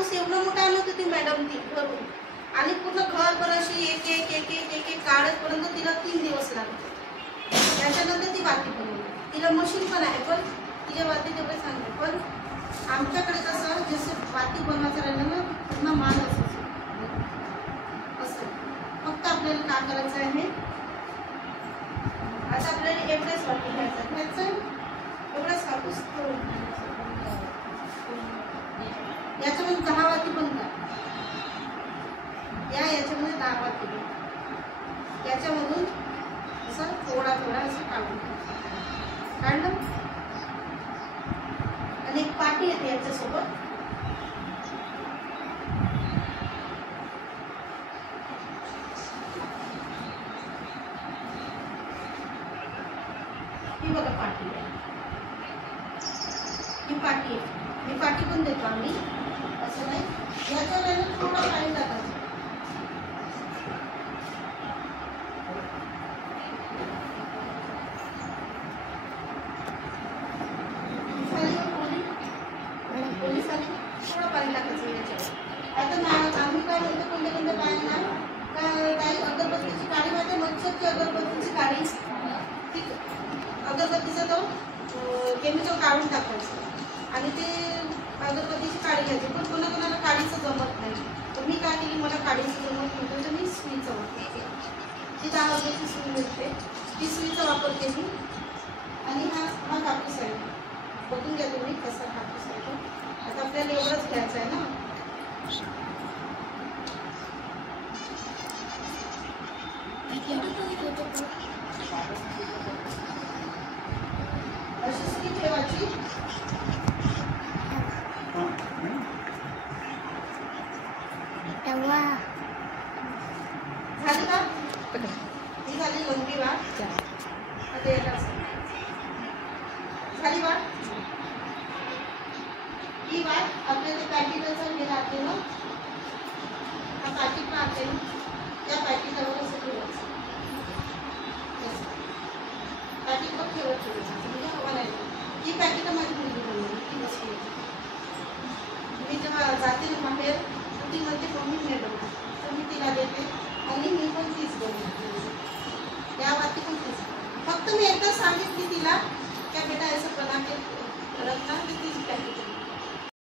कापूस एवढा मोठा आणत होती मॅडम ती घरून, आणि पूर्ण घरभर अशी एक एक एक एक एक एक काढतपर्यंत तिला 3 दिवस लागले. त्याच्यानंतर ती वाती बनवली. तिला मशीन पण आहे, पण तिच्या वाती तेवढे सांगते. पण आमच्याकडे कसं जसं वाती बनवायचं राहिलं ना, पूर्ण माल असं फक्त आपल्याला काय करायचं आहे, आता आपल्याला एवढंच वाटी घ्यायचं, एवढंच कापूस याच्यामध्ये 10 वाती बनतात. याच्यामध्ये 10 वाती बनतात. याच्यामधून असं थोडा थोडा असं काढलं, आणि एक पाटी येते याच्यासोबत. ही बघा पाटी आहे, ही पाटी आहे. ही पाटी पण देतो आम्ही, असं नाही. याच्यावर थोडा पाणी टाकायचं. थोडं पाणी टाकायचं याच्यावर. आता आम्ही काय म्हणतो, कोणत्या कोणत्या बायांना काही अगरबत्तीची काडी माहिती, मच्छरची अगरबत्तीची काडी, अगरबत्तीचा तो केमिकल काढून टाकायचं आणि ते अगरबत्तीची काडी घ्यायची. पण कोणाकोणाला काडीचं जमत नाही, तर मी काय केली, मला काडीचं जमत नव्हतं तर मी सुईचा वापर केला. ती 10 रुपयाची सुई मिळते, ती सुईचा वापर केली. आणि हा कापूस आहे, बघून घ्या तुम्ही कसा कापूस आहे तो. आता आपल्याला एवढंच घ्यायचं आहे ना. अशी सुई ठेवायची. झाली का? ही झाली लंबी वाट. आता याला झाली वाट. ही वाट आपल्या ते पॅकेटचं हे राहते ना, हा पॅकेट राहते ना, त्या पॅकेटवर असं ठेवायचं. पॅकेट पण ठेवायचं म्हणजे हवा नाही. ही पॅकेट माझी मुलगी बनवली, ती बसली. मी जेव्हा जाते ना बाहेर, ती म्हणते मम्मी नाही बनवली, तर मी तिला देते आणि मी पण तीच बनवते. त्या वाटी पण तीच. फक्त मी एकदा सांगितली तिला, त्या बेटा असं बना के रखना, की तीच पॅकेट